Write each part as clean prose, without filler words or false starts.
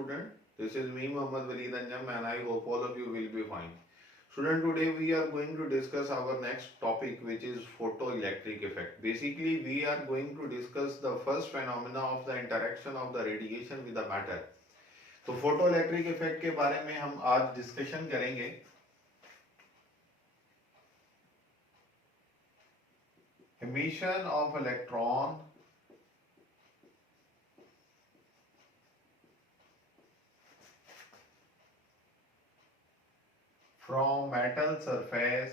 student. This is me, Mohammad Waleed Anjam, and I hope all of you will be fine. Student, today we are going to discuss our next topic, which is photoelectric effect. Basically, we are going to discuss the first phenomena of the interaction of the radiation with the matter. तो photoelectric effect के बारे में हम आज discussion करेंगे. Emission of electron from metal surface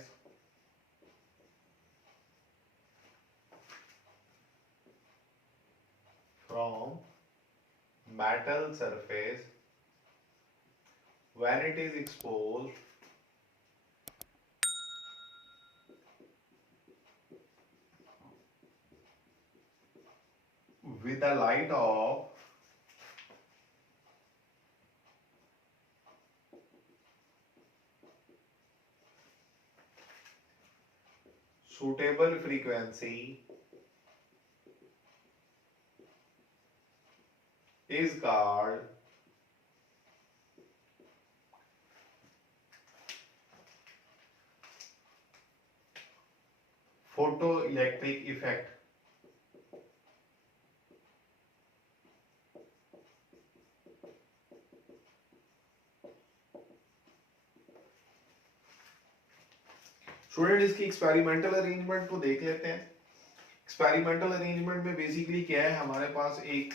when it is exposed with the light of suitable frequency is called photoelectric effect. Student, इसकी experimental arrangement को देख लेते हैं. एक्सपेरिमेंटल अरेंजमेंट में बेसिकली क्या है, हमारे पास एक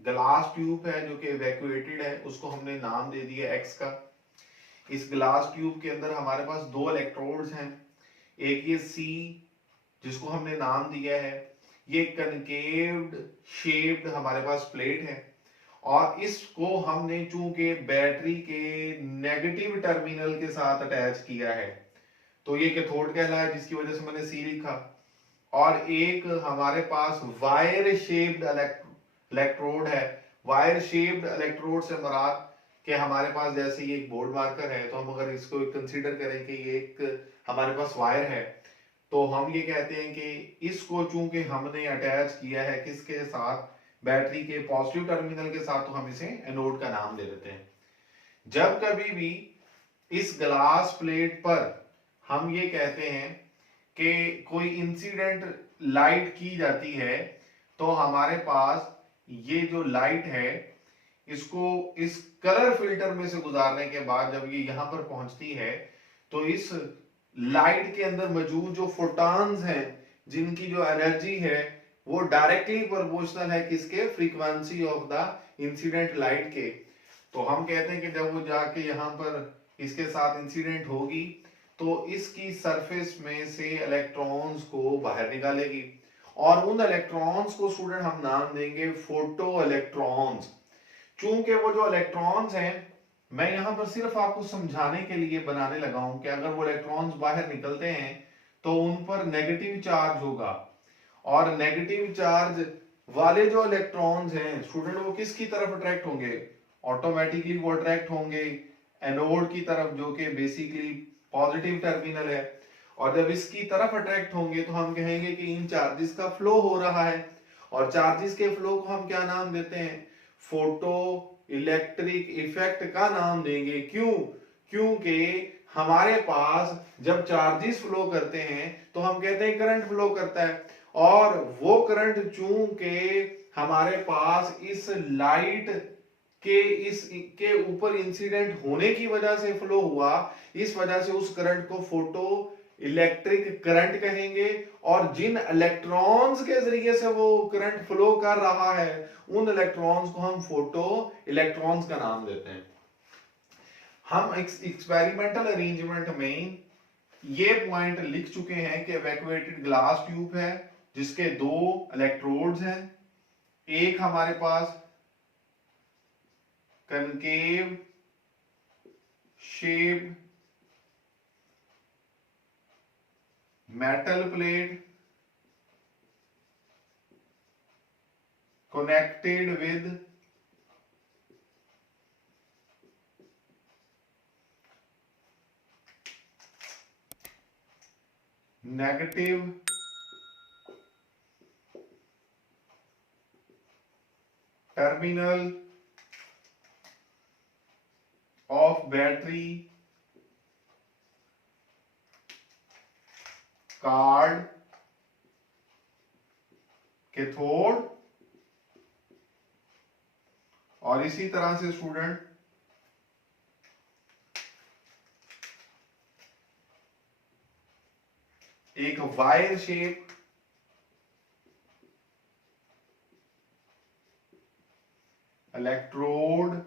ग्लास ट्यूब है जो कि इवैक्यूएटेड है, उसको हमने नाम दे दिया एक्स का. इस ग्लास ट्यूब के अंदर हमारे पास दो इलेक्ट्रोड्स हैं. एक ये सी जिसको हमने नाम दिया है, ये कनकेव्ड शेप्ड हमारे पास प्लेट है, और इसको हमने चूंकि बैटरी के नेगेटिव टर्मिनल के साथ अटैच किया है तो ये कैथोड कहलाया, जिसकी वजह से मैंने सी लिखा. और एक हमारे पास वायर शेप्ड इलेक्ट्रोड है. वायर शेप्ड इलेक्ट्रोड से मुराद कि हमारे पास जैसे ये एक बोर्ड मार्कर है, तो हम अगर इसको कंसीडर करें कि ये एक हमारे पास वायर है, तो हम ये कहते हैं कि इसको चूंकि हमने अटैच किया है किसके साथ, बैटरी के पॉजिटिव टर्मिनल के साथ, तो हम इसे एनोड का नाम दे देते हैं. जब कभी भी इस ग्लास प्लेट पर हम ये कहते हैं कि कोई इंसिडेंट लाइट की जाती है, तो हमारे पास ये जो लाइट है इसको इस कलर फिल्टर में से गुजारने के बाद जब ये यहां पर पहुंचती है, तो इस लाइट के अंदर मौजूद जो फोटॉन्स हैं, जिनकी जो एनर्जी है वो डायरेक्टली प्रोपोर्शनल है किसके, frequency of the incident light के. तो हम कहते हैं कि जब वो जाके यहां पर इसके साथ इंसिडेंट होगी तो इसकी सरफेस में से इलेक्ट्रॉन्स को बाहर निकालेगी, और उन इलेक्ट्रॉन्स को स्टूडेंट हम नाम देंगे फोटो इलेक्ट्रॉन्स. चूंकि वो जो इलेक्ट्रॉन्स हैं, मैं यहां पर सिर्फ आपको समझाने के लिए बनाने लगा हूं कि अगर वो इलेक्ट्रॉन्स बाहर निकलते हैं तो उन पर नेगेटिव चार्ज होगा, और नेगेटिव चार्ज वाले जो इलेक्ट्रॉन्स हैं स्टूडेंट, वो किसकी तरफ अट्रैक्ट होंगे, ऑटोमेटिकली वो अट्रैक्ट होंगे एनोड की तरफ, जो कि बेसिकली पॉजिटिव टर्मिनल है. और जब इसकी तरफ अट्रैक्ट होंगे तो हम कहेंगे कि इन चार्जेस का फ्लो हो रहा है, और चार्जेस के फ्लो को हम क्या नाम देते हैं, फोटो इलेक्ट्रिक इफेक्ट का नाम देंगे. क्यों? क्योंकि हमारे पास जब चार्जेस फ्लो करते हैं तो हम कहते हैं करंट फ्लो करता है, और वो करंट चूंकि हमारे पास इस लाइट के इसके ऊपर इंसिडेंट होने की वजह से फ्लो हुआ, इस वजह से उस करंट को फोटो इलेक्ट्रिक करंट कहेंगे. और जिन इलेक्ट्रॉन्स के जरिए से वो करंट फ्लो कर रहा है, उन इलेक्ट्रॉन्स को हम फोटो इलेक्ट्रॉन्स का नाम देते हैं. हम एक्सपेरिमेंटल अरेंजमेंट में ये पॉइंट लिख चुके हैं कि इवैक्यूएटेड ग्लास ट्यूब है जिसके दो इलेक्ट्रोड्स हैं. एक हमारे पास concave shaped metal plate connected with negative terminal battery card cathode, और इसी तरह से स्टूडेंट एक wire shape electrode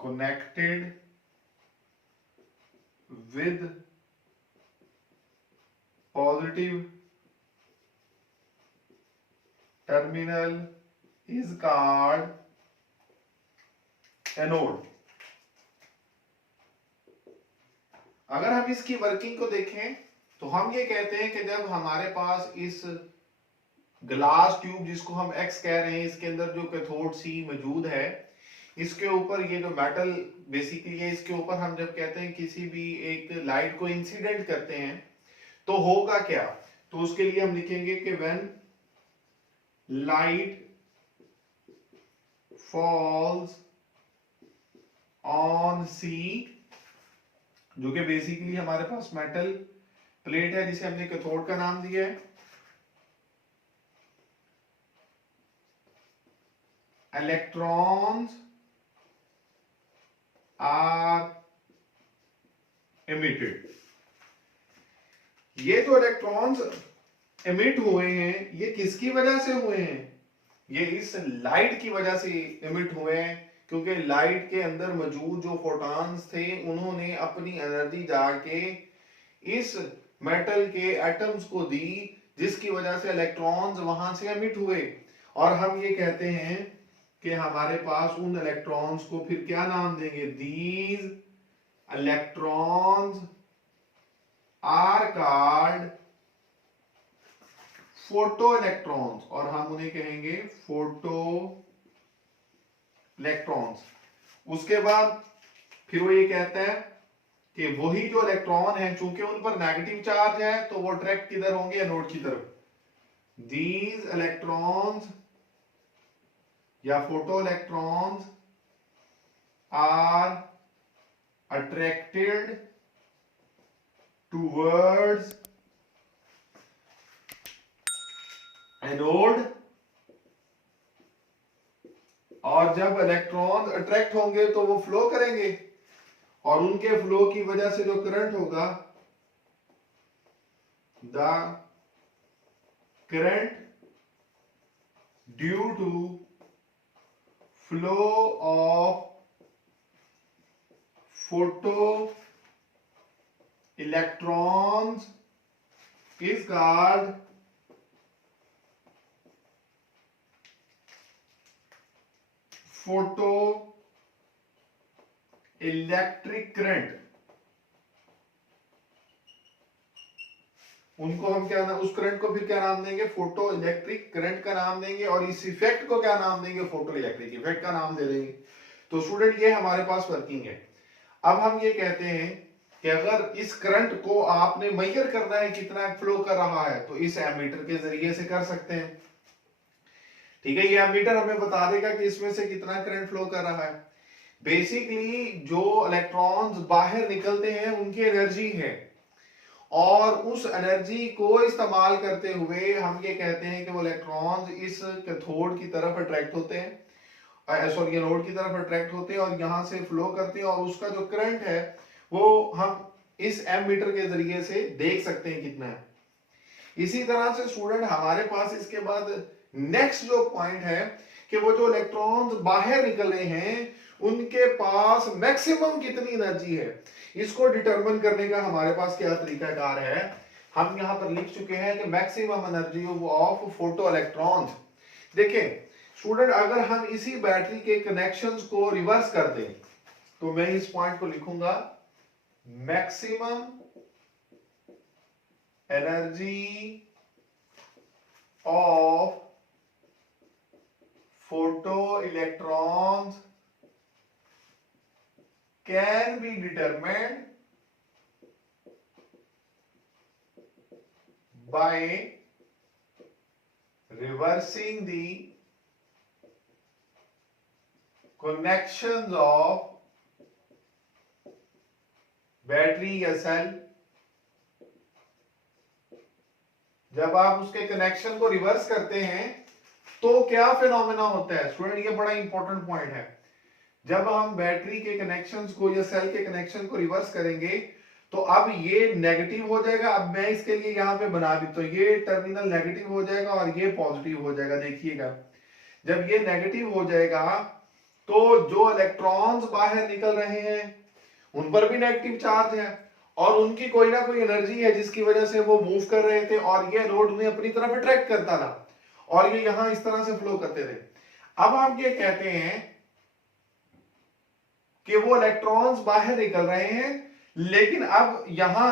connected with positive terminal is called anode. अगर हम इसकी वर्किंग को देखें तो हम ये कहते हैं कि जब हमारे पास इस ग्लास ट्यूब जिसको हम एक्स कह रहे हैं, इसके अंदर जो कैथोड सी मौजूद है, इसके ऊपर ये जो मेटल बेसिकली है, इसके ऊपर हम जब कहते हैं किसी भी एक लाइट को इंसिडेंट करते हैं तो होगा क्या, तो उसके लिए हम लिखेंगे कि व्हेन लाइट फॉल्स ऑन सी, जो कि बेसिकली हमारे पास मेटल प्लेट है जिसे हमने कैथोड का नाम दिया है, इलेक्ट्रॉन्स आर emitted। ये जो इलेक्ट्रॉन्स एमिट हुए हैं ये किसकी वजह से हुए हैं, ये इस लाइट की वजह से एमिट हुए हैं, क्योंकि लाइट के अंदर मौजूद जो फोटॉन्स थे उन्होंने अपनी एनर्जी जाके इस मेटल के एटम्स को दी, जिसकी वजह से इलेक्ट्रॉन्स वहां से एमिट हुए। और हम ये कहते हैं कि हमारे पास उन इलेक्ट्रॉन्स को फिर क्या नाम देंगे, these electrons are called photo electrons, और हम उन्हें कहेंगे फोटो इलेक्ट्रॉन्स। उसके बाद फिर वो ये कहता है कि वही जो इलेक्ट्रॉन है चूंकि उन पर नेगेटिव चार्ज है तो वो अट्रैक्ट किधर होंगे, एनोड की तरफ। दीज इलेक्ट्रॉन्स या photo electrons are attracted towards anode, और जब इलेक्ट्रॉन अट्रैक्ट होंगे तो वो फ्लो करेंगे, और उनके फ्लो की वजह से जो करंट होगा, the current due to flow of photo electrons is called photo electric current. उनको हम क्या नाम, उस करंट को फिर क्या नाम देंगे, फोटो इलेक्ट्रिक करंट का नाम देंगे, और इस इफेक्ट को क्या नाम देंगे, फोटो इलेक्ट्रिक इफेक्ट का नाम दे देंगे। तो स्टूडेंट ये हमारे पास वर्किंग है। अब हम ये कहते हैं कि अगर इस करंट को आपने मेजर करना है कितना फ्लो कर रहा है तो इस एमीटर के जरिए से कर सकते हैं। ठीक है, ये एमीटर हमें बता देगा कि इसमें से कितना करंट फ्लो कर रहा है। बेसिकली जो इलेक्ट्रॉन्स बाहर निकलते हैं उनकी एनर्जी है, और उस एनर्जी को इस्तेमाल करते हुए हम ये कहते हैं कि वो इलेक्ट्रॉन्स इस कैथोड की तरफ अट्रैक्ट होते हैं, सॉरी एनोड की तरफ अट्रैक्ट होते हैं और यहां से फ्लो करते हैं, और उसका जो करंट है वो हम इस एमीटर के जरिए से देख सकते हैं कितना है। इसी तरह से स्टूडेंट हमारे पास इसके बाद नेक्स्ट जो पॉइंट है कि वो जो इलेक्ट्रॉन्स बाहर निकल रहे हैं उनके पास मैक्सिमम कितनी एनर्जी है, इसको डिटरमिन करने का हमारे पास क्या तरीकाकार है। हम यहां पर लिख चुके हैं कि maximum energy of photo electrons. देखें स्टूडेंट, अगर हम इसी बैटरी के कनेक्शंस को रिवर्स कर दें तो मैं इस पॉइंट को लिखूंगा, maximum energy of photo electrons can be determined by reversing the connections of battery या सेल, जब आप उसके कनेक्शन को रिवर्स करते हैं तो क्या फिनोमेना होता है स्टूडेंट, ये बड़ा इंपॉर्टेंट पॉइंट है। जब हम बैटरी के कनेक्शंस को या सेल के कनेक्शन को रिवर्स करेंगे तो अब ये नेगेटिव हो जाएगा। अब मैं इसके लिए यहां पे बना भी, तो ये टर्मिनल नेगेटिव हो जाएगा और ये पॉजिटिव हो जाएगा। देखिएगा जब ये नेगेटिव हो जाएगा तो जो इलेक्ट्रॉन्स बाहर निकल रहे हैं उन पर भी नेगेटिव चार्ज है और उनकी कोई ना कोई एनर्जी है जिसकी वजह से वो मूव कर रहे थे और ये रोड उन्हें अपनी तरफ अट्रैक्ट करता था और ये यहां इस तरह से फ्लो करते थे। अब हम ये कहते हैं कि वो इलेक्ट्रॉन्स बाहर निकल रहे हैं लेकिन अब यहां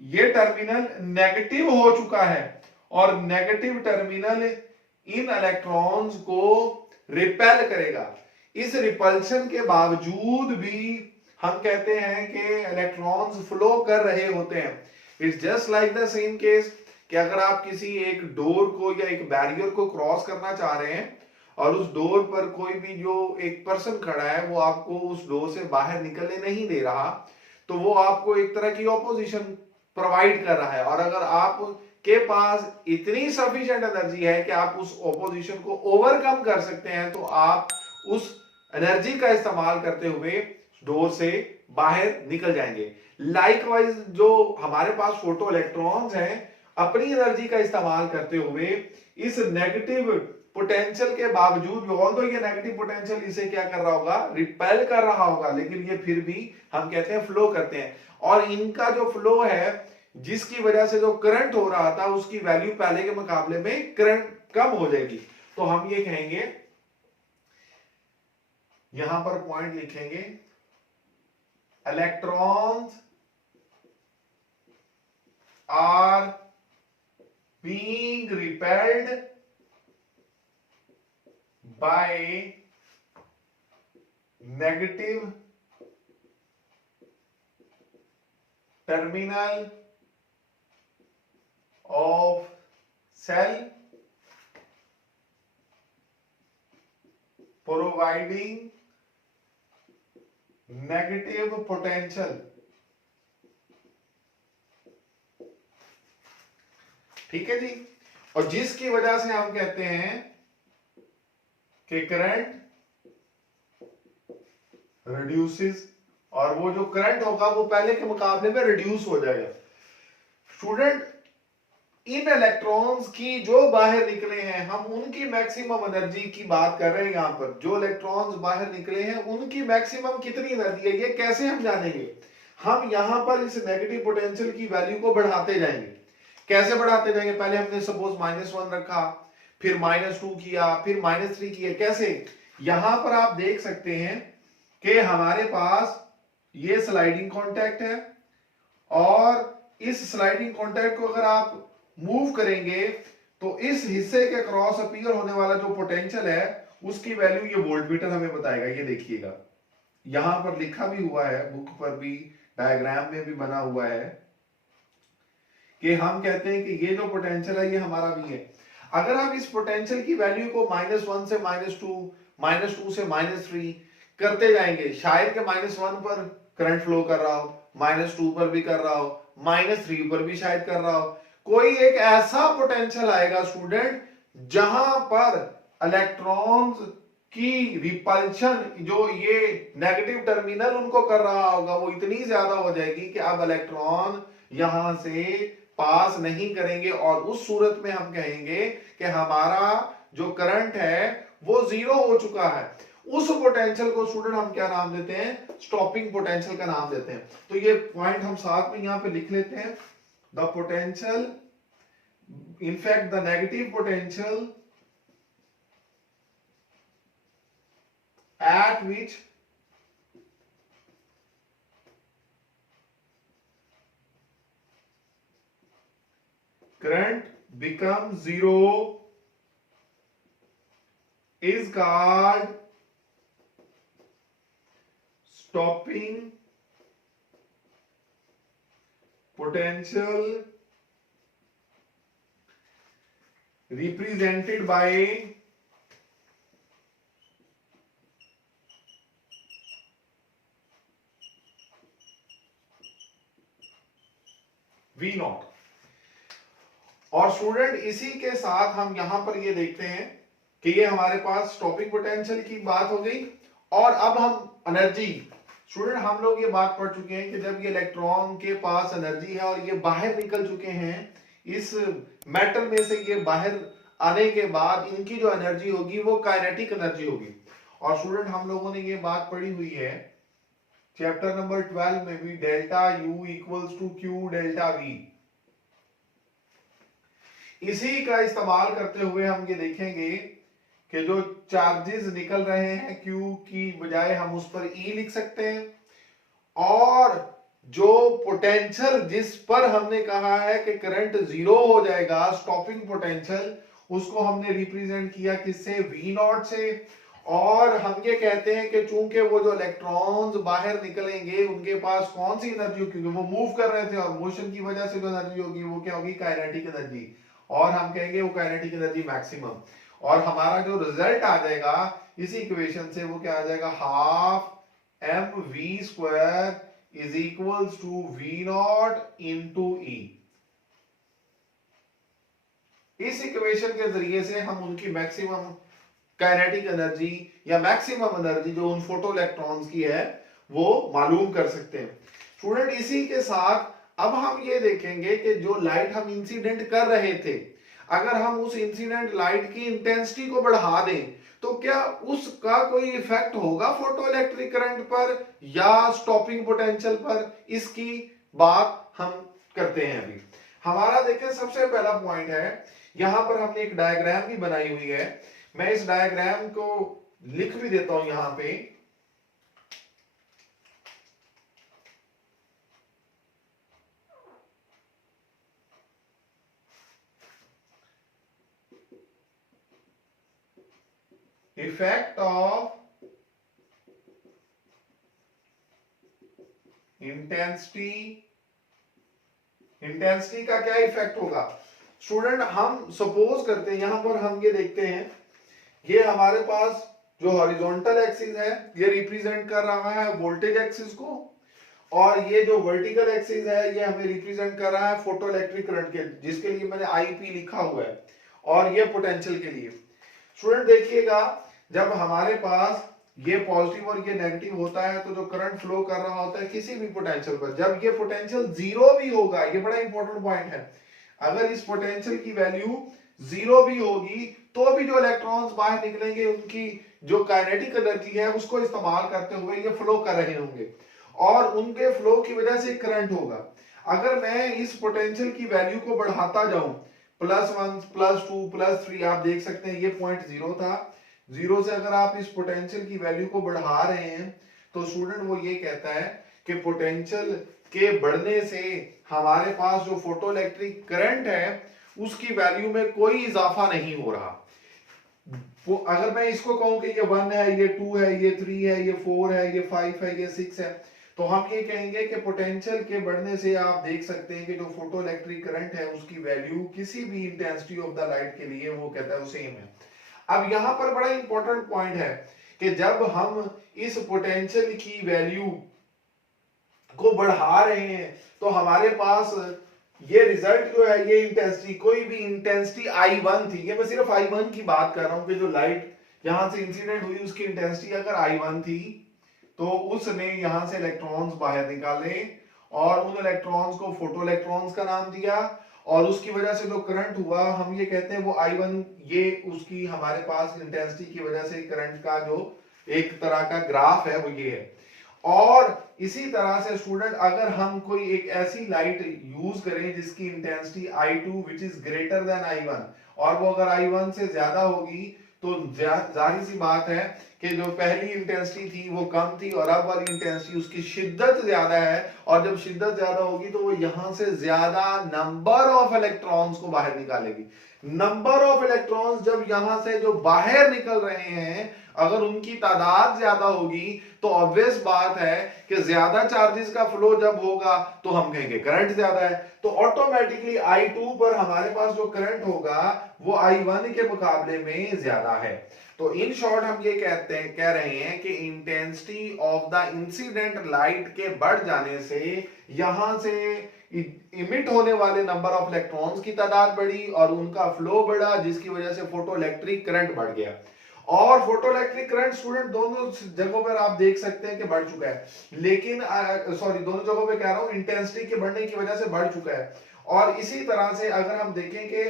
ये टर्मिनल नेगेटिव हो चुका है और नेगेटिव टर्मिनल इन इलेक्ट्रॉन्स को रिपेल करेगा। इस रिपल्शन के बावजूद भी हम कहते हैं कि इलेक्ट्रॉन्स फ्लो कर रहे होते हैं। It's just like the same case कि अगर आप किसी एक डोर को या एक बैरियर को क्रॉस करना चाह रहे हैं और उस डोर पर कोई भी जो एक पर्सन खड़ा है वो आपको उस डोर से बाहर निकलने नहीं दे रहा, तो वो आपको एक तरह की ऑपोजिशन प्रोवाइड कर रहा है और अगर आप के पास इतनी सफिशिएंट एनर्जी है कि आप उस ऑपोजिशन को ओवरकम कर सकते हैं तो आप उस एनर्जी का इस्तेमाल करते हुए डोर से बाहर निकल जाएंगे। लाइकवाइज जो हमारे पास फोटो इलेक्ट्रॉन्स हैं अपनी एनर्जी का इस्तेमाल करते हुए इस नेगेटिव पोटेंशियल के बावजूद, ऑल्दो ये नेगेटिव पोटेंशियल इसे क्या कर रहा होगा, रिपेल कर रहा होगा, लेकिन ये फिर भी हम कहते हैं फ्लो करते हैं और इनका जो फ्लो है जिसकी वजह से जो करंट हो रहा था उसकी वैल्यू पहले के मुकाबले में करंट कम हो जाएगी। तो हम ये कहेंगे, यहां पर पॉइंट लिखेंगे, electrons are being repelled by negative terminal of cell providing negative potential। ठीक है जी, और जिसकी वजह से हम कहते हैं कि करंट रिड्यूसेस और वो जो करंट होगा वो पहले के मुकाबले में रिड्यूस हो जाएगा। स्टूडेंट इन इलेक्ट्रॉन्स की जो बाहर निकले हैं हम उनकी मैक्सिमम एनर्जी की बात कर रहे हैं। यहां पर जो इलेक्ट्रॉन्स बाहर निकले हैं उनकी मैक्सिमम कितनी एनर्जी है ये कैसे हम जानेंगे, हम यहां पर इस नेगेटिव पोटेंशियल की वैल्यू को बढ़ाते जाएंगे। कैसे बढ़ाते जाएंगे, पहले हमने सपोज -1 रखा, फिर -2 किया, फिर -3 किया। कैसे, यहां पर आप देख सकते हैं कि हमारे पास ये स्लाइडिंग कॉन्टैक्ट है और इस स्लाइडिंग कॉन्टैक्ट को अगर आप मूव करेंगे तो इस हिस्से के क्रॉस अपीयर होने वाला जो पोटेंशियल है उसकी वैल्यू ये वोल्टमीटर हमें बताएगा। ये देखिएगा यहां पर लिखा भी हुआ है, बुक पर भी डायग्राम में भी बना हुआ है कि हम कहते हैं कि ये जो पोटेंशियल है ये हमारा भी है। अगर आप इस पोटेंशियल की वैल्यू को -1 से -2, -2 से -3 करते जाएंगे, शायद के -1 पर करंट फ्लो कर रहा हो, -2 पर भी कर रहा हो, -3 पर भी शायद कर रहा हो, कोई एक ऐसा पोटेंशियल आएगा स्टूडेंट जहां पर इलेक्ट्रॉन्स की रिपल्शन जो ये नेगेटिव टर्मिनल उनको कर रहा होगा वो इतनी ज्यादा हो जाएगी कि अब इलेक्ट्रॉन यहां से पास नहीं करेंगे और उस सूरत में हम कहेंगे कि हमारा जो करंट है वो जीरो हो चुका है। उस पोटेंशियल को स्टूडेंट हम क्या नाम देते हैं, स्टॉपिंग पोटेंशियल का नाम देते हैं। तो ये पॉइंट हम साथ में यहां पे लिख लेते हैं, the potential, in fact the negative potential at which current becomes zero is called stopping potential, represented by V naught. और स्टूडेंट इसी के साथ हम यहां पर ये देखते हैं कि ये हमारे पास स्टॉपिंग पोटेंशियल की बात हो गई। और अब हम एनर्जी, स्टूडेंट हम लोग ये बात पढ़ चुके हैं कि जब ये इलेक्ट्रॉन के पास एनर्जी है और ये बाहर निकल चुके हैं इस मेटल में से, ये बाहर आने के बाद इनकी जो एनर्जी होगी वो काइनेटिक एनर्जी होगी। और स्टूडेंट हम लोगों ने ये बात पढ़ी हुई है चैप्टर नंबर 12 में भी, delta U equals to Q delta V. इसी का इस्तेमाल करते हुए हम ये देखेंगे कि जो चार्जेस निकल रहे हैं Q की बजाय हम उस पर E लिख सकते हैं, और जो पोटेंशियल जिस पर हमने कहा है कि करंट जीरो हो जाएगा, स्टॉपिंग पोटेंशियल, उसको हमने रिप्रेजेंट किया किससे, V नॉट से। और हम ये कहते हैं कि चूंकि वो जो इलेक्ट्रॉन्स बाहर निकलेंगे उनके पास कौन सी एनर्जी होगी, क्योंकि वो मूव कर रहे थे और मोशन की वजह से जो एनर्जी होगी वो क्या होगी, काइनेटिक एनर्जी। और हम कहेंगे वो काइनेटिक एनर्जी मैक्सिमम। और हमारा जो रिजल्ट आ जाएगा इसी इक्वेशन से वो क्या आ जाएगा, half mv² is equals to V naught into E. इस इक्वेशन के जरिए से हम उनकी मैक्सिमम काइनेटिक एनर्जी या मैक्सिमम एनर्जी जो उन फोटो इलेक्ट्रॉन्स की है वो मालूम कर सकते हैं। स्टूडेंट इसी के साथ अब हम ये देखेंगे कि जो लाइट हम इंसिडेंट कर रहे थे, अगर हम उस इंसिडेंट लाइट की इंटेंसिटी को बढ़ा दें तो क्या उसका कोई इफेक्ट होगा फोटो इलेक्ट्रिक करंट पर या स्टॉपिंग पोटेंशियल पर, इसकी बात हम करते हैं अभी। हमारा देखें सबसे पहला पॉइंट है, यहां पर हमने एक डायग्राम भी बनाई हुई है, मैं इस डायग्राम को लिख भी देता हूं यहां पे। इफेक्ट ऑफ इंटेंसिटी, इंटेंसिटी का क्या इफेक्ट होगा। स्टूडेंट हम सपोज करते हैं, यहां पर हम ये देखते हैं, ये हमारे पास जो हॉरिजॉन्टल एक्सिस है ये रिप्रेजेंट कर रहा है वोल्टेज एक्सिस को, और ये जो वर्टिकल एक्सिस है ये हमें रिप्रेजेंट कर रहा है फोटो इलेक्ट्रिक करंट के, जिसके लिए मैंने आईपी लिखा हुआ है, और ये पोटेंशियल के लिए। स्टूडेंट देखिएगा, जब हमारे पास ये पॉजिटिव और ये नेगेटिव होता है तो जो करंट फ्लो कर रहा होता है किसी भी पोटेंशियल पर, जब ये पोटेंशियल जीरो भी होगा, ये बड़ा इंपॉर्टेंट पॉइंट है, अगर इस पोटेंशियल की वैल्यू जीरो भी होगी तो भी जो इलेक्ट्रॉन्स बाहर निकलेंगे उनकी जो काइनेटिक एनर्जी है उसको इस्तेमाल करते हुए ये फ्लो कर रहे होंगे, और उनके फ्लो की वजह से करंट होगा। अगर मैं इस पोटेंशियल की वैल्यू को बढ़ाता जाऊं, +1 +2 +3, आप देख सकते हैं ये पॉइंट जीरो था, जीरो से अगर आप इस पोटेंशियल की वैल्यू को बढ़ा रहे हैं तो स्टूडेंट वो ये कहता है कि पोटेंशियल के बढ़ने से हमारे पास जो फोटो इलेक्ट्रिक करंट है उसकी वैल्यू में कोई इजाफा नहीं हो रहा। अगर मैं इसको कहूं कि ये 1 है, ये 2 है, ये 3 है, ये 4 है, ये 5 है, ये 6 है, तो हम ये कहेंगे कि पोटेंशियल के बढ़ने से आप देख सकते हैं कि जो फोटो इलेक्ट्रिक करंट है उसकी वैल्यू किसी भी इंटेंसिटी ऑफ द लाइट के लिए वो कहता है वो सेम है। अब यहां पर बड़ा इंपॉर्टेंट पॉइंट है कि जब हम इस पोटेंशियल की वैल्यू को बढ़ा रहे हैं तो हमारे पास ये रिजल्ट जो है, ये इंटेंसिटी, कोई भी इंटेंसिटी I1 थी, ये मैं सिर्फ I1 की बात कर रहा हूं कि जो लाइट यहां से इंसिडेंट हुई उसकी इंटेंसिटी अगर I1 थी तो उसने यहां से इलेक्ट्रॉन्स बाहर निकाले और उन इलेक्ट्रॉन्स को फोटो इलेक्ट्रॉन्स का नाम दिया, और उसकी वजह से जो करंट हुआ हम ये कहते हैं वो I1, ये उसकी हमारे पास इंटेंसिटी की वजह से करंट का जो एक तरह का ग्राफ है वो ये है। और इसी तरह से स्टूडेंट अगर हम कोई एक ऐसी लाइट यूज करें जिसकी intensity I2 which is greater than I1, और वो अगर I1 से ज्यादा होगी तो जाहिर सी बात है कि जो पहली इंटेंसिटी थी वो कम थी और अब वाली इंटेंसिटी उसकी शिद्दत ज्यादा है, और जब शिद्दत ज्यादा होगी तो वो यहां से ज्यादा नंबर ऑफ इलेक्ट्रॉन्स को बाहर निकालेगी। नंबर ऑफ इलेक्ट्रॉन्स जब यहां से जो बाहर निकल रहे हैं अगर उनकी तादाद ज्यादा होगी तो ऑब्वियस बात है कि ज्यादा चार्जेस का फ्लो जब होगा तो हम कहेंगे करंट ज्यादा है, तो ऑटोमेटिकली I2 पर हमारे पास जो करंट होगा वो I1 के मुकाबले में ज्यादा है। तो इन शॉर्ट हम ये कह रहे हैं कि intensity of the incident light के बढ़ जाने से यहां से इमिट होने वाले नंबर ऑफ इलेक्ट्रॉन्स की तादाद बढ़ी और उनका फ्लो बढ़ा, जिसकी वजह से फोटो इलेक्ट्रिक करंट बढ़ गया। और फोटो इलेक्ट्रिक करंट स्टूडेंट दोनों जगहों पर आप देख सकते हैं कि बढ़ चुका है, लेकिन सॉरी दोनों जगहों पे कह रहा हूं इंटेंसिटी के बढ़ने की वजह से बढ़ चुका है। और इसी तरह से अगर हम देखें कि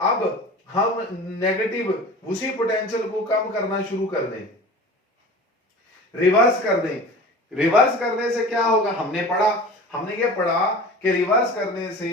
अब हम नेगेटिव उसी पोटेंशियल को कम करना शुरू कर दें, रिवर्स कर दें, रिवर्स करने से क्या होगा, हमने ये पढ़ा कि रिवर्स करने से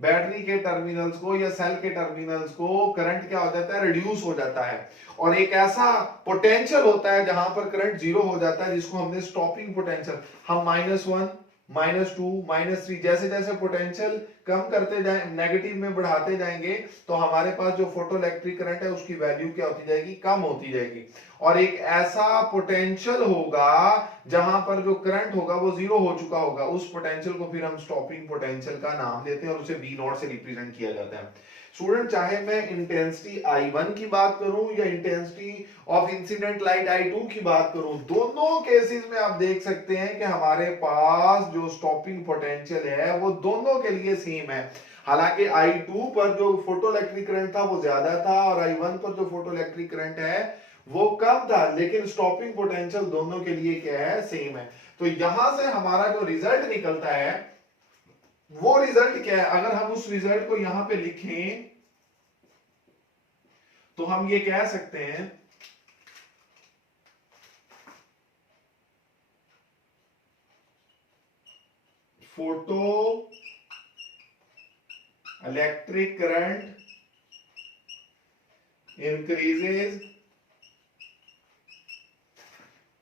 बैटरी के टर्मिनल्स को या सेल के टर्मिनल्स को करंट क्या हो जाता है, रिड्यूस हो जाता है, और एक ऐसा पोटेंशियल होता है जहां पर करंट जीरो हो जाता है, जिसको हमने स्टॉपिंग पोटेंशियल, हम -1 -2 -3 जैसे जैसे पोटेंशियल कम करते जाए, नेगेटिव में बढ़ाते जाएंगे, तो हमारे पास जो फोटो इलेक्ट्रिक करंट है उसकी वैल्यू क्या होती जाएगी, कम होती जाएगी। और एक ऐसा पोटेंशियल होगा जहां पर जो करंट होगा वो जीरो हो चुका होगा, उस पोटेंशियल को फिर हम स्टॉपिंग पोटेंशियल का नाम देते हैं और उसे V नॉट से रिप्रेजेंट किया जाता है। स्टूडेंट चाहे मैं इंटेंसिटी I1 की बात करूं या intensity of incident light I2 की बात करूं, दोनों केसेस में आप देख सकते हैं कि हमारे पास जो स्टॉपिंग पोटेंशियल है वो दोनों के लिए सेम है। हालांकि I2 पर जो फोटो इलेक्ट्रिक करंट था वो ज्यादा था और I1 पर जो फोटो इलेक्ट्रिक करंट है वो कम था, लेकिन स्टॉपिंग पोटेंशियल दोनों के लिए क्या है, सेम है। तो यहां से हमारा जो रिजल्ट निकलता है वो रिजल्ट क्या है, अगर हम उस रिजल्ट को यहां पे लिखें तो हम ये कह सकते हैं photo electric current increases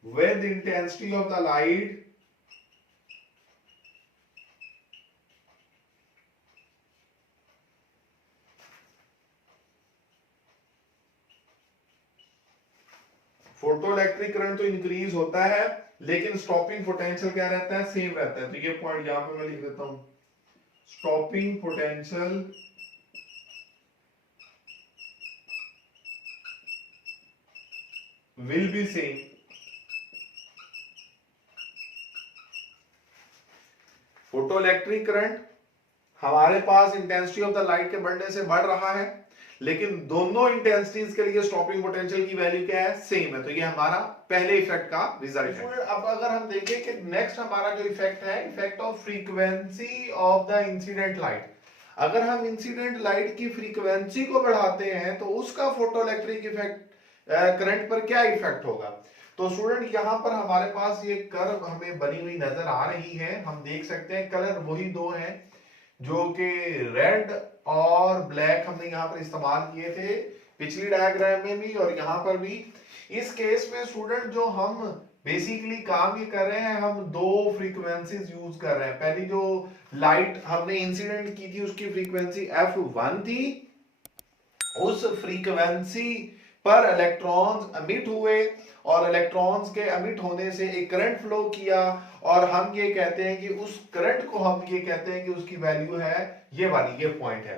with the intensity of the light photo electric current तो इंक्रीज होता है, लेकिन स्टॉपिंग पोटेंशियल क्या रहता है, सेम रहता है। तो ये पॉइंट यहां पे मैं लिख देता हूं, stopping potential will be same। Photo electric current हमारे पास इंटेंसिटी ऑफ द लाइट के बढ़ने से बढ़ रहा है, लेकिन दोनों इंटेंसिटीज के लिए स्टॉपिंग पोटेंशियल की वैल्यू क्या है, सेम है। तो ये हमारा पहले इफेक्ट का रिजल्ट है। अब अगर हम देखें कि नेक्स्ट हमारा जो इफेक्ट है, effect of frequency of the incident light. अगर हम इंसिडेंट लाइट की फ्रीक्वेंसी को बढ़ाते हैं तो उसका फोटो इलेक्ट्रिक इफेक्ट करंट पर क्या इफेक्ट होगा। तो स्टूडेंट यहां पर हमारे पास ये कर्व हमें बनी हुई नजर आ रही है, हम देख सकते हैं कलर वही दो हैं जो कि रेड और ब्लैक हमने यहां पर इस्तेमाल किए थे पिछली डायग्राम में भी और यहां पर भी। इस केस में स्टूडेंट जो हम बेसिकली काम ये कर रहे हैं, हम दो फ्रीक्वेंसीज यूज कर रहे हैं। पहली जो लाइट हमने इंसिडेंट की थी उसकी फ्रीक्वेंसी f1 थी, उस फ्रीक्वेंसी पर इलेक्ट्रॉन्स एमिट हुए और इलेक्ट्रॉन्स के एमिट होने से एक करंट फ्लो किया, और हम ये कहते हैं कि उस करंट को हम ये कहते हैं कि उसकी वैल्यू है ये वाली, ये पॉइंट है।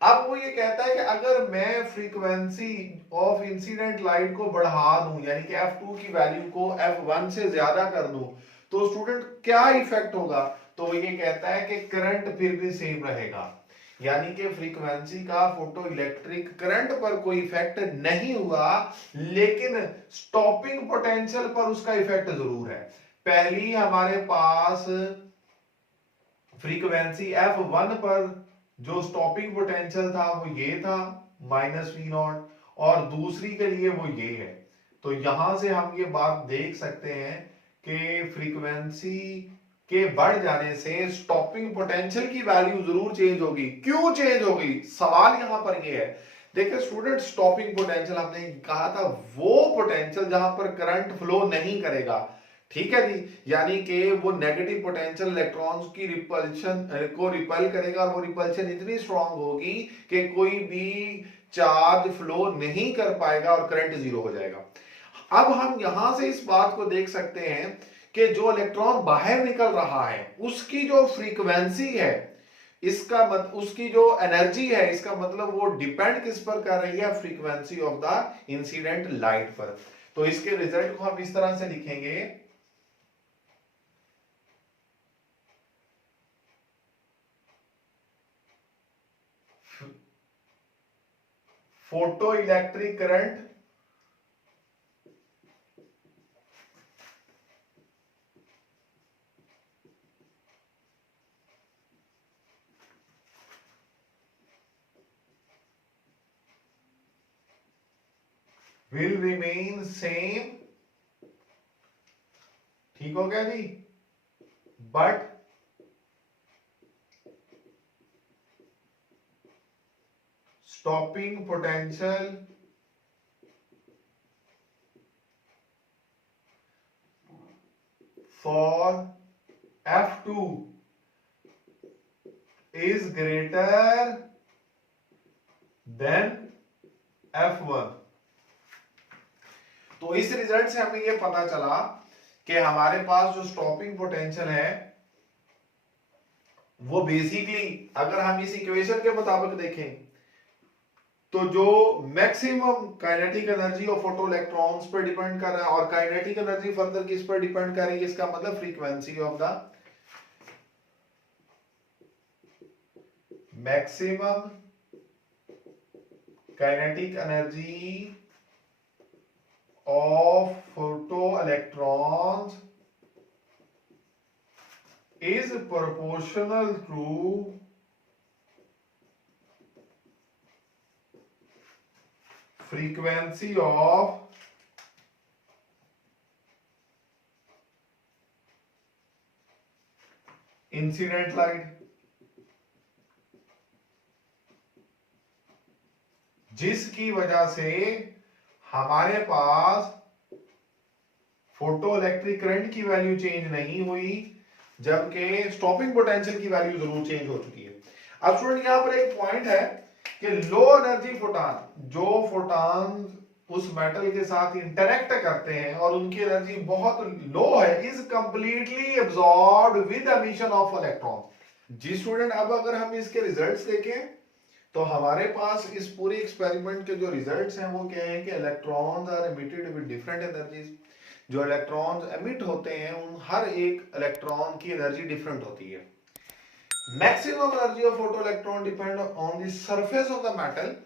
अब वो ये कहता है कि अगर मैं फ्रीक्वेंसी ऑफ इंसिडेंट लाइट को बढ़ा दूं, यानी कि f2 की वैल्यू को f1 से ज्यादा कर दूं, तो स्टूडेंट क्या इफेक्ट होगा। तो ये कहता है कि करंट फिर भी सेम रहेगा, यानी कि फ्रीक्वेंसी का फोटो इलेक्ट्रिक करंट पर कोई इफेक्ट नहीं हुआ, लेकिन स्टॉपिंग पोटेंशियल पर उसका इफेक्ट जरूर है। पहली हमारे पास फ्रीक्वेंसी f1 पर जो स्टॉपिंग पोटेंशियल था वो ये था -V0, और दूसरी के लिए वो ये है। तो यहां से हम ये बात देख सकते हैं कि फ्रीक्वेंसी के बढ़ जाने से स्टॉपिंग पोटेंशियल की वैल्यू जरूर चेंज होगी। क्यों चेंज होगी, सवाल यहां पर ये है। देखिए स्टूडेंट, स्टॉपिंग पोटेंशियल हमने कहा था वो पोटेंशियल जहां पर करंट फ्लो नहीं करेगा, ठीक है जी, यानी कि वो नेगेटिव पोटेंशियल इलेक्ट्रॉन्स की रिपल्शन को रिपेल करेगा, और वो रिपल्शन इतनी स्ट्रांग होगी कि कोई भी चार्ज फ्लो नहीं कर पाएगा और करंट जीरो हो जाएगा। अब हम यहां से इस बात को देख सकते हैं कि जो इलेक्ट्रॉन बाहर निकल रहा है उसकी जो फ्रीक्वेंसी है, उसकी जो एनर्जी है, इसका मतलब वो डिपेंड किस पर कर रही है, frequency of the incident light पर। तो इसके रिजल्ट को हम इस तरह से लिखेंगे, photo electric current will remain same, ठीक हो गया जी, but stopping potential for F2 is greater than F1। तो इस रिजल्ट से हमें यह पता चला कि हमारे पास जो स्टॉपिंग पोटेंशियल है वो बेसिकली, अगर हम इस इक्वेशन के मुताबिक देखें तो जो maximum kinetic energy of photo electrons पर डिपेंड कर रहा है, और काइनेटिक एनर्जी फर्दर किस पर डिपेंड कर रही है, इसका मतलब frequency of the maximum kinetic energy of photoelectrons is proportional to frequency of incident light, जिसकी वजह से हमारे पास फोटो इलेक्ट्रिक करंट की वैल्यू चेंज नहीं हुई, जबकि स्टॉपिंग पोटेंशियल की वैल्यू जरूर चेंज हो चुकी है। अब स्टूडेंट यहां पर एक पॉइंट है कि लो एनर्जी फोटॉन, जो फोटॉन उस मेटल के साथ इंटरेक्ट करते हैं और उनकी एनर्जी बहुत लो है, is completely absorbed with emission of electron. जी स्टूडेंट, अब अगर हम इसके रिजल्ट्स देखें तो हमारे पास इस पूरे एक्सपेरिमेंट के जो रिजल्ट्स हैं वो क्या है कि electrons are emitted with different energies. जो इलेक्ट्रॉन्स एमिट होते हैं उन हर एक इलेक्ट्रॉन की एनर्जी डिफरेंट होती है। Maximum energy of photo electron depend on the surface of the metal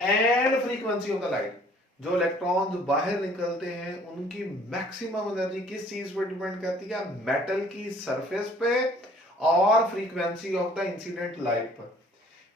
and frequency of the light. जो इलेक्ट्रॉन्स बाहर निकलते हैं उनकी मैक्सिमम एनर्जी किस चीज पर डिपेंड करती है? मेटल की सरफेस पे और frequency of the incident light पर।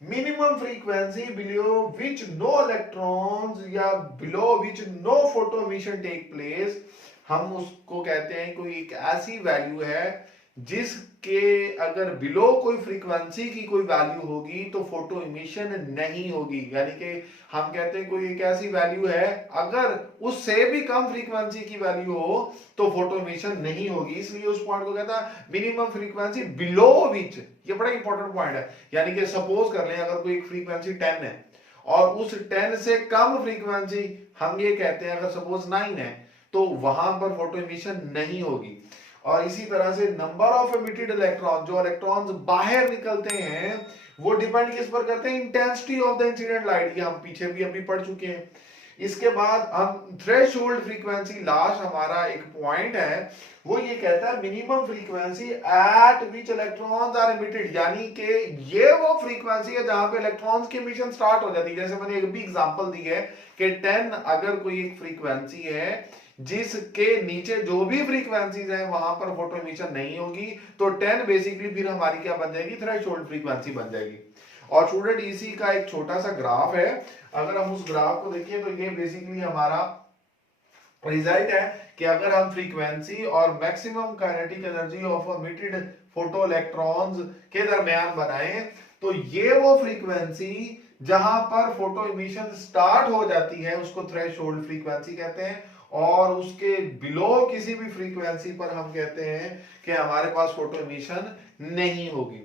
Minimum frequency below which no electrons या below which no photo emission take place, हम उसको कहते हैं कोई एक ऐसी वैल्यू है जिसके अगर बिलो कोई फ्रीक्वेंसी की कोई वैल्यू होगी तो फोटो इमिशन नहीं होगी। यानी कि हम कहते हैं कोई एक ऐसी वैल्यू है अगर उससे भी कम फ्रीक्वेंसी की वैल्यू हो तो फोटो इमिशन नहीं होगी। इसलिए उस पॉइंट को कहता है मिनिमम फ्रीक्वेंसी बिलो विच। ये बड़ा इंपॉर्टेंट पॉइंट है। यानी कि सपोज कर लें अगर कोई एक फ्रीक्वेंसी 10 है और उस 10 से कम फ्रीक्वेंसी हम ये कहते हैं अगर सपोज 9 है तो वहां पर फोटो इमिशन नहीं होगी। और इसी तरह से नंबर ऑफ एमिटेड इलेक्ट्रॉन, जो इलेक्ट्रॉन्स बाहर निकलते हैं वो डिपेंड किस पर करते हैं? Intensity of the incident light. ये हम पीछे भी अभी पढ़ चुके हैं। इसके बाद हम थ्रेशोल्ड फ्रीक्वेंसी, लास्ट हमारा एक पॉइंट है वो ये कहता है minimum frequency at which electrons are emitted. यानी कि ये वो फ्रीक्वेंसी है जहां पे इलेक्ट्रॉन्स की एमिशन स्टार्ट हो जाती है। जैसे मैंने एक भी एग्जांपल दी है कि 10 अगर कोई एक फ्रीक्वेंसी है जिसके नीचे जो भी फ्रीक्वेंसीज हैं वहां पर फोटो एमिशन नहीं होगी तो 10 बेसिकली फिर हमारी क्या बन जाएगी? थ्रेशोल्ड फ्रीक्वेंसी बन जाएगी। और स्टूडेंट इसी का एक छोटा सा ग्राफ है, अगर हम उस ग्राफ को देखिए तो ये बेसिकली हमारा रिजल्ट है कि अगर हम फ्रीक्वेंसी और maximum kinetic energy of emitted photo electrons के दरमियान बनाएं तो ये वो फ्रीक्वेंसी जहां पर फोटो इमिशन स्टार्ट हो जाती है उसको थ्रेशोल्ड फ्रीक्वेंसी कहते हैं, और उसके बिलो किसी भी फ्रीक्वेंसी पर हम कहते हैं कि हमारे पास फोटो एमिशन नहीं होगी।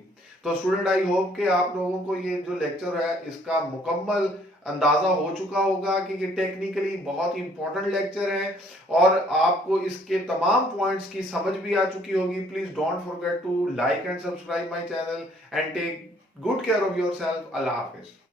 तो स्टूडेंट आई होप कि आप लोगों को ये जो लेक्चर है इसका मुकम्मल अंदाजा हो चुका होगा कि ये टेक्निकली बहुत ही इंपॉर्टेंट लेक्चर है और आपको इसके तमाम पॉइंट्स की समझ भी आ चुकी होगी। Please don't forget to like and subscribe my channel and take good care of yourself. अल्लाह हाफिज।